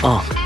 Oh.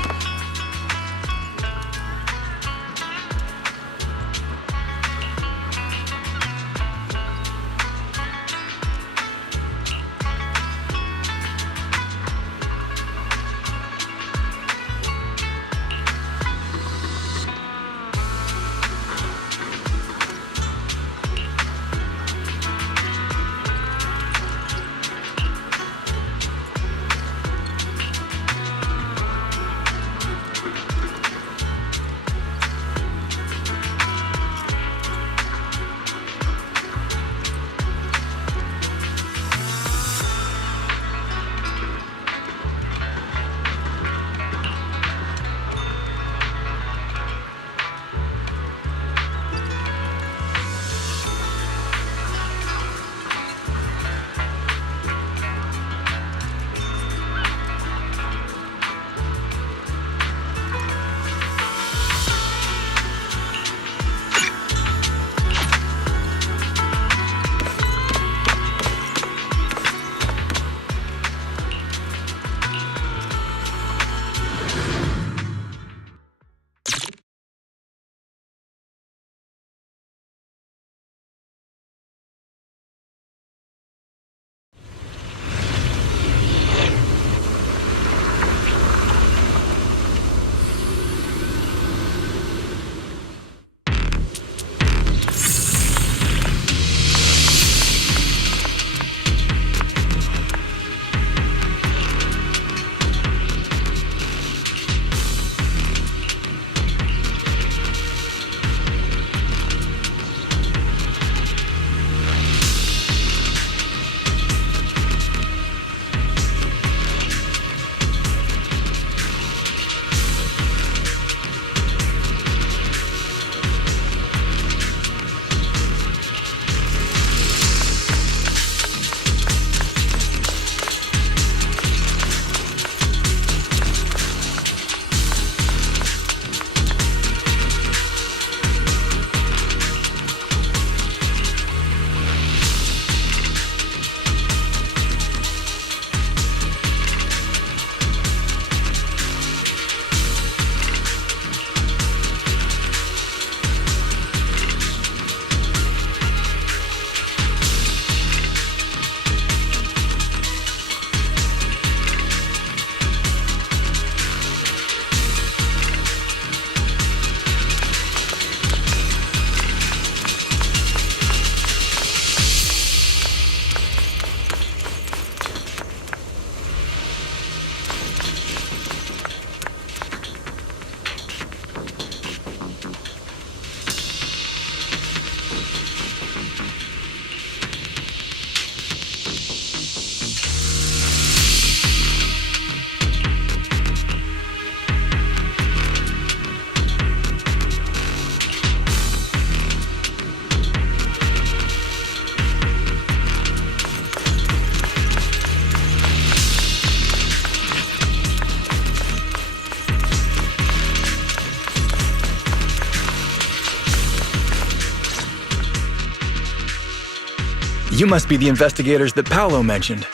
You must be the investigators that Paolo mentioned.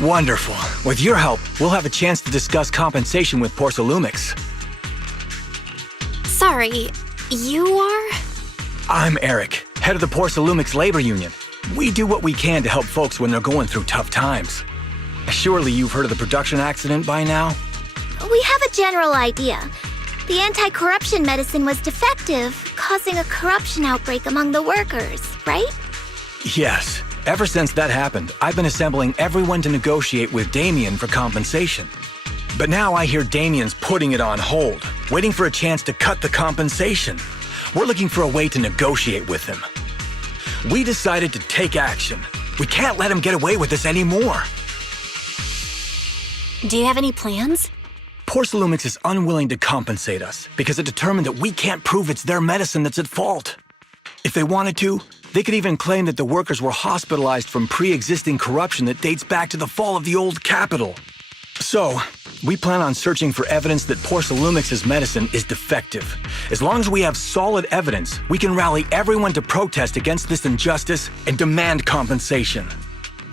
Wonderful. With your help, we'll have a chance to discuss compensation with Porcelumix. Sorry, you are? I'm Eric, head of the Porcelumix Labor Union. We do what we can to help folks when they're going through tough times. Surely you've heard of the production accident by now? We have a general idea. The anti-corruption medicine was defective, causing a corruption outbreak among the workers, right? Yes. Ever since that happened, I've been assembling everyone to negotiate with Damien for compensation. But now I hear Damien's putting it on hold, waiting for a chance to cut the compensation. We're looking for a way to negotiate with him. We decided to take action. We can't let him get away with this anymore. Do you have any plans? Porcelumix is unwilling to compensate us because it determined that we can't prove it's their medicine that's at fault. If they wanted to, they could even claim that the workers were hospitalized from pre-existing corruption that dates back to the fall of the old capital. So, we plan on searching for evidence that Porcelumix's medicine is defective. As long as we have solid evidence, we can rally everyone to protest against this injustice and demand compensation.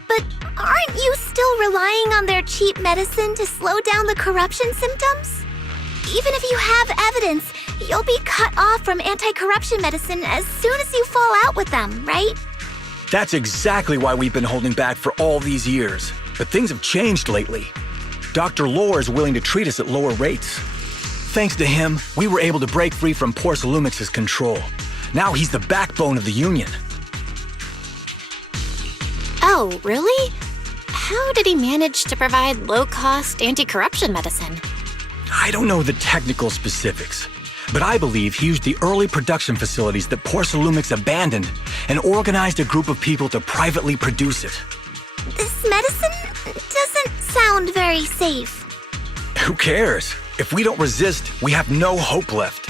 But aren't you still relying on their cheap medicine to slow down the corruption symptoms? Even if you have evidence, you'll be cut off from anti-corruption medicine as soon as you fall out with them, right? That's exactly why we've been holding back for all these years. But things have changed lately. Dr. Lore is willing to treat us at lower rates. Thanks to him, we were able to break free from Porcelumix's control. Now he's the backbone of the Union. Oh, really? How did he manage to provide low-cost anti-corruption medicine? I don't know the technical specifics, but I believe he used the early production facilities that Porcelumix abandoned and organized a group of people to privately produce it. This medicine doesn't sound very safe. Who cares? If we don't resist, we have no hope left.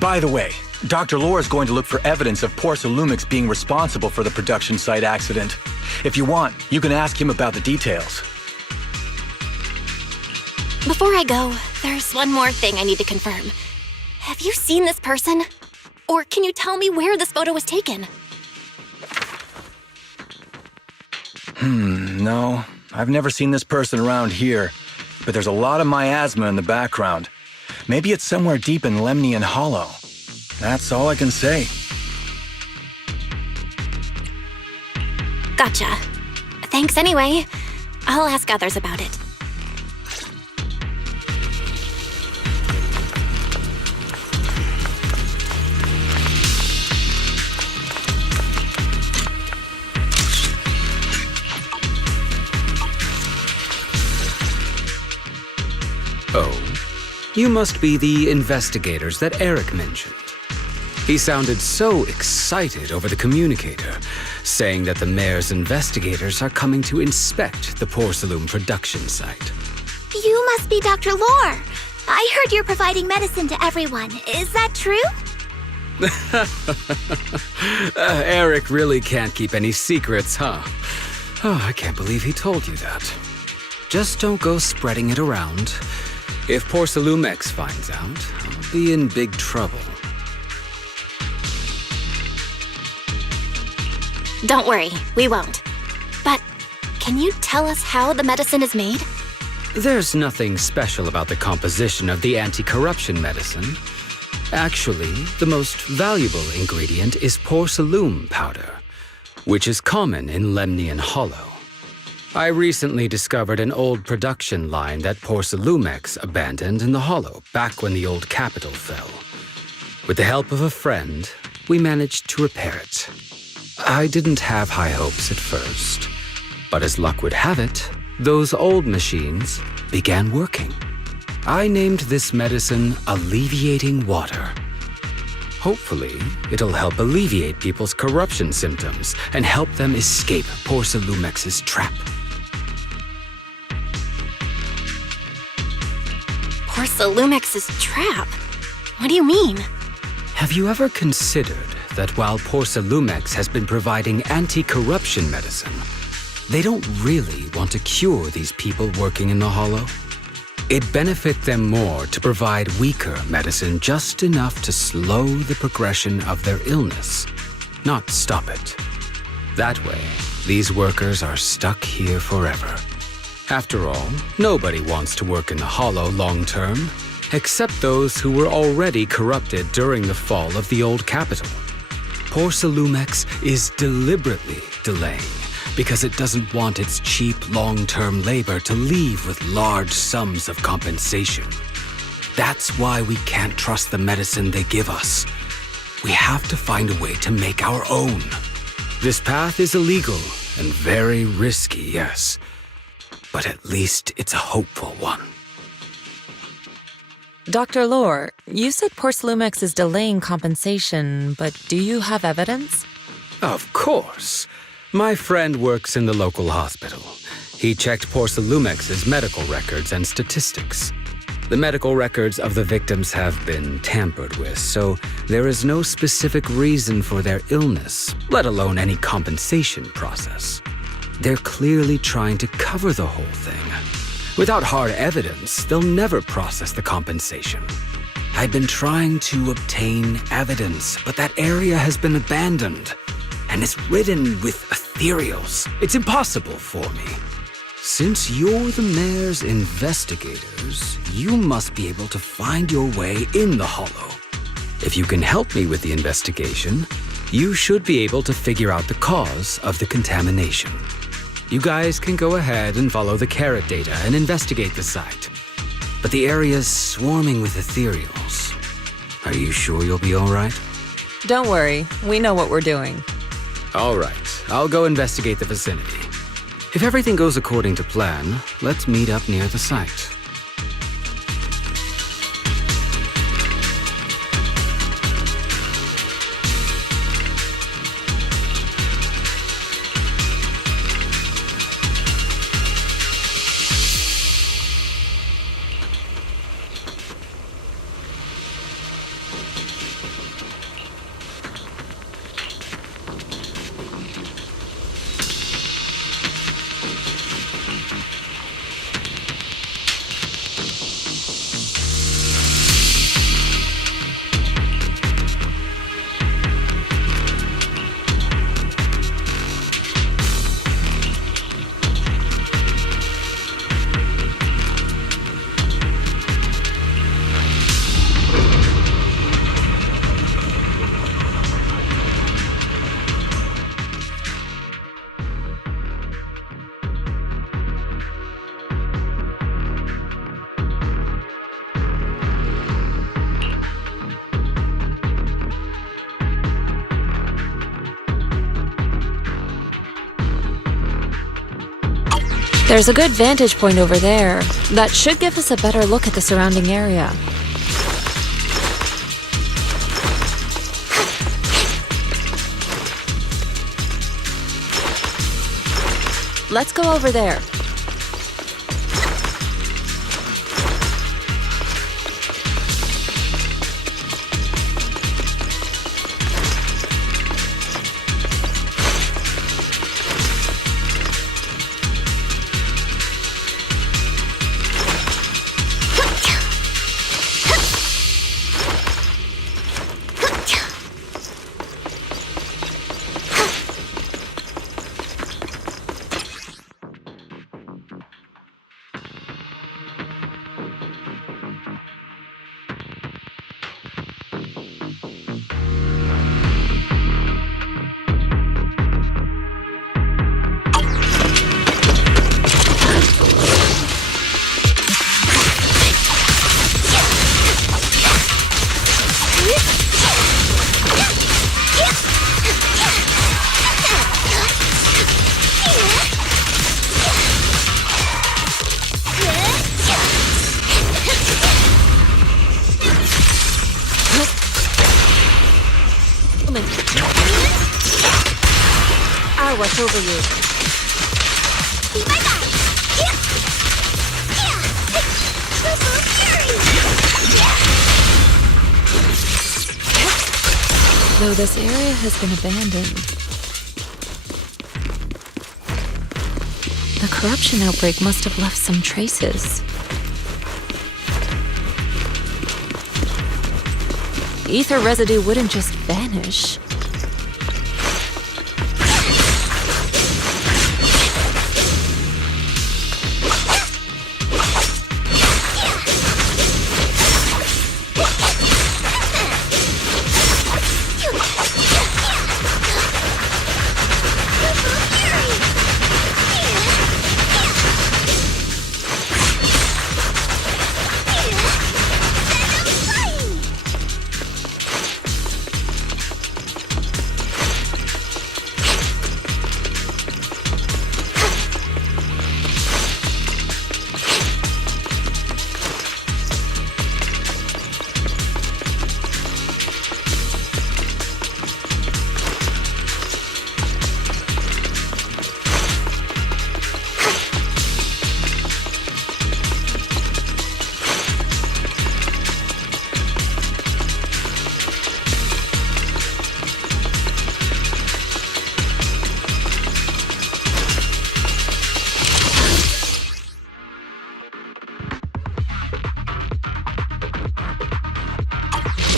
By the way, Dr. Lore is going to look for evidence of Porcelumix being responsible for the production site accident. If you want, you can ask him about the details. Before I go, there's one more thing I need to confirm. Have you seen this person? Or can you tell me where this photo was taken? No, I've never seen this person around here, but there's a lot of miasma in the background. Maybe it's somewhere deep in Lemnian Hollow. That's all I can say. Gotcha. Thanks anyway. I'll ask others about it. Oh, you must be the investigators that Eric mentioned. He sounded so excited over the communicator, saying that the mayor's investigators are coming to inspect the Porcelum production site. You must be Dr. Lore. I heard you're providing medicine to everyone. Is that true? Eric really can't keep any secrets, huh? Oh, I can't believe he told you that. Just don't go spreading it around. If Porcelumix finds out, I'll be in big trouble. Don't worry, we won't. But can you tell us how the medicine is made? There's nothing special about the composition of the anti-corruption medicine. Actually, the most valuable ingredient is Porcelum powder, which is common in Lemnian Hollow. I recently discovered an old production line that Porcelumix abandoned in the Hollow back when the old capital fell. With the help of a friend, we managed to repair it. I didn't have high hopes at first, but as luck would have it, those old machines began working. I named this medicine Alleviating Water. Hopefully, it'll help alleviate people's corruption symptoms and help them escape Porcelumix's trap. Porcelumix's trap? What do you mean? Have you ever considered that while Porcelumix has been providing anti-corruption medicine, they don't really want to cure these people working in the Hollow? It'd benefit them more to provide weaker medicine just enough to slow the progression of their illness, not stop it. That way, these workers are stuck here forever. After all, nobody wants to work in the Hollow long-term, except those who were already corrupted during the fall of the old capital. Porcelumix is deliberately delaying because it doesn't want its cheap long-term labor to leave with large sums of compensation. That's why we can't trust the medicine they give us. We have to find a way to make our own. This path is illegal and very risky, yes, but at least it's a hopeful one. Dr. Lore, you said Porcelumix is delaying compensation, but do you have evidence? Of course. My friend works in the local hospital. He checked Porcelumix's medical records and statistics. The medical records of the victims have been tampered with, so there is no specific reason for their illness, let alone any compensation process. They're clearly trying to cover the whole thing. Without hard evidence, they'll never process the compensation. I've been trying to obtain evidence, but that area has been abandoned. and is ridden with ethereals. It's impossible for me. Since you're the mayor's investigators, you must be able to find your way in the Hollow. If you can help me with the investigation, you should be able to figure out the cause of the contamination. You guys can go ahead and follow the carrot data and investigate the site. But the area's swarming with ethereals. Are you sure you'll be all right? Don't worry, we know what we're doing. All right, I'll go investigate the vicinity. If everything goes according to plan, let's meet up near the site. There's a good vantage point over there. That should give us a better look at the surrounding area. Let's go over there. I'll watch over you. Be my guy! Though this area has been abandoned, the corruption outbreak must have left some traces. Ether residue wouldn't just vanish.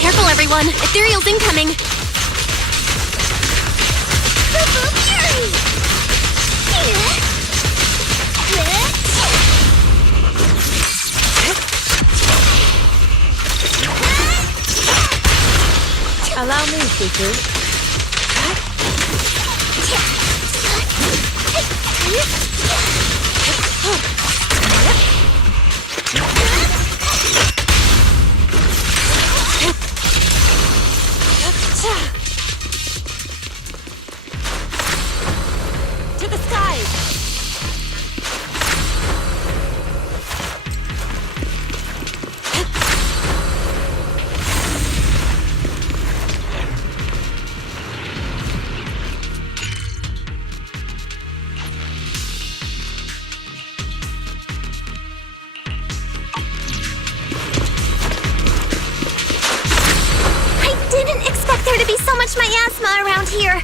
Careful, everyone! Ethereal's incoming! see through. To the skies! I didn't expect there to be so much miasma around here.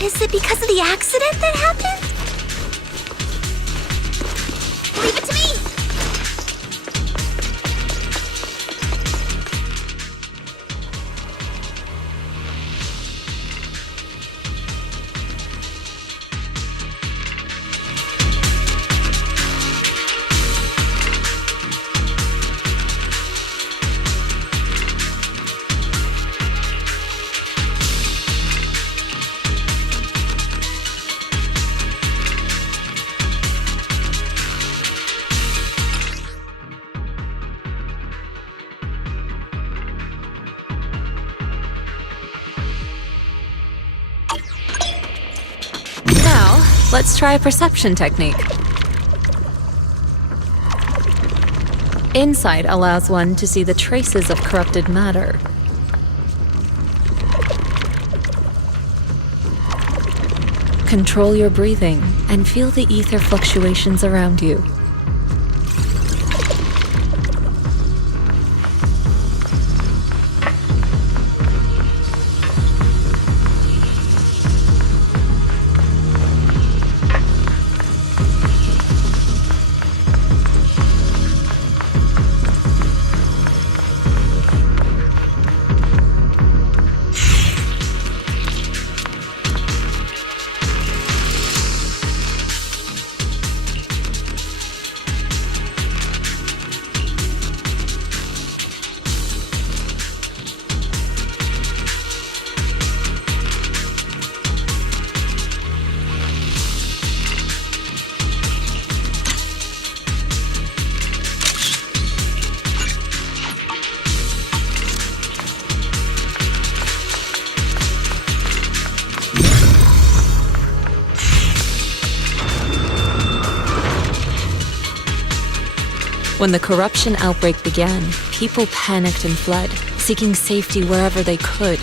Is it because of the accident that happened? Leave it to me! Now, let's try a perception technique. Insight allows one to see the traces of corrupted matter. Control your breathing and feel the ether fluctuations around you. When the corruption outbreak began, people panicked and fled, seeking safety wherever they could.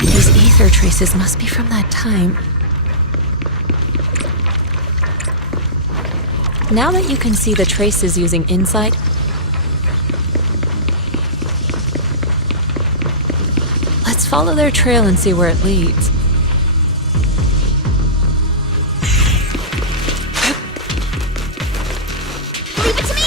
These ether traces must be from that time. Now that you can see the traces using insight, let's follow their trail and see where it leads. Leave it to me!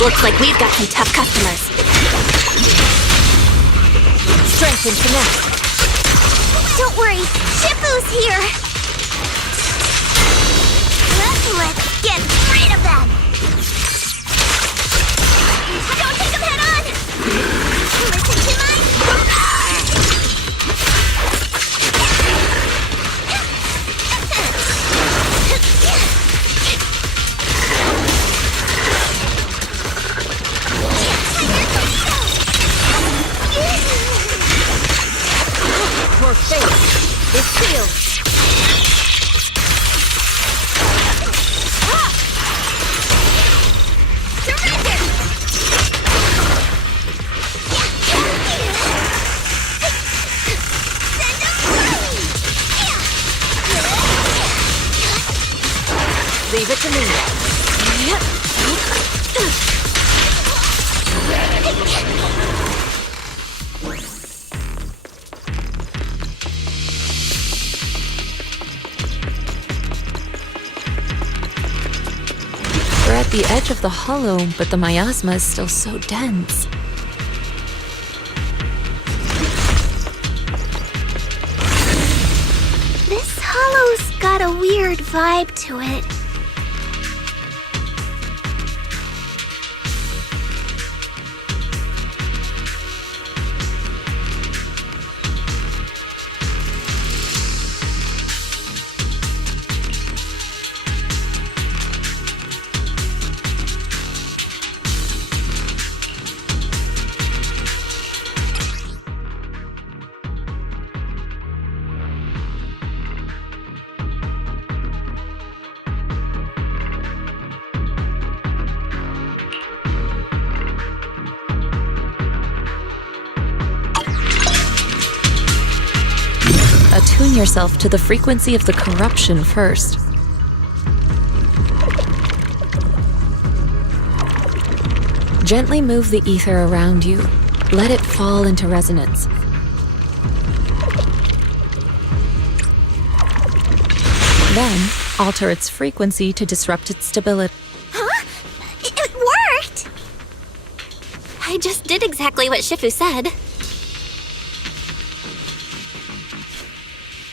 Looks like we've got some tough customers. Strength and finesse. Don't worry, Shifu's here! Let's get rid of them! Don't take them head on! Listen to my... Your fate is sealed. Surrender! Send them flying! Leave it to me. We're at the edge of the hollow, but the miasma is still so dense. This hollow's got a weird vibe to it. Attune yourself to the frequency of the corruption first. Gently move the ether around you. Let it fall into resonance. Then, alter its frequency to disrupt its stability. Huh? It worked! I just did exactly what Shifu said.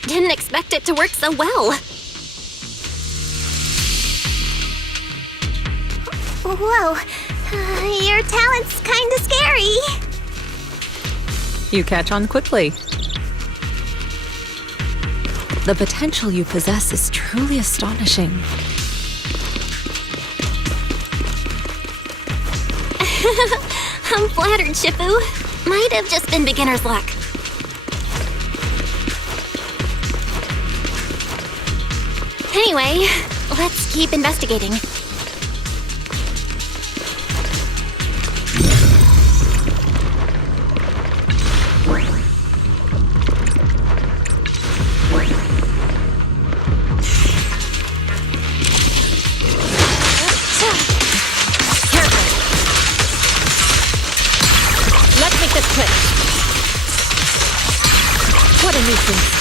Didn't expect it to work so well. Whoa, your talent's kinda scary. You catch on quickly. The potential you possess is truly astonishing. I'm flattered, Shifu. Might have just been beginner's luck. Anyway, let's keep investigating. Let's make this quick. What a nuisance.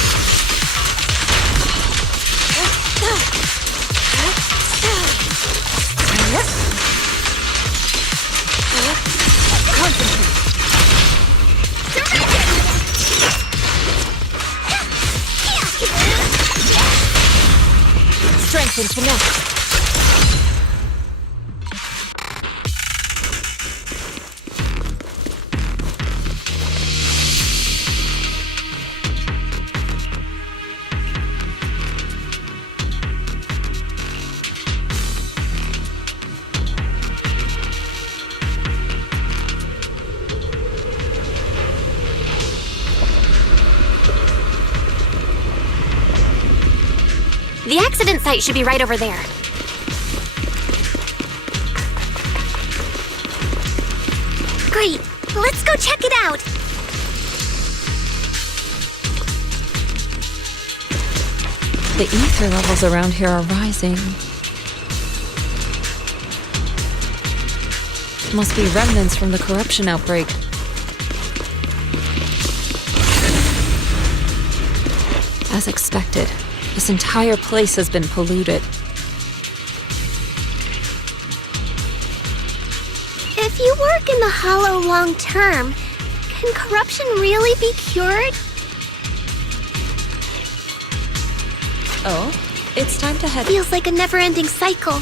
Strength and finesse. The accident site should be right over there. Great, let's go check it out. The ether levels around here are rising. Must be remnants from the corruption outbreak. As expected, this entire place has been polluted. If you work in the Hollow long term, can corruption really be cured? Oh, it's time to head. Feels like a never-ending cycle.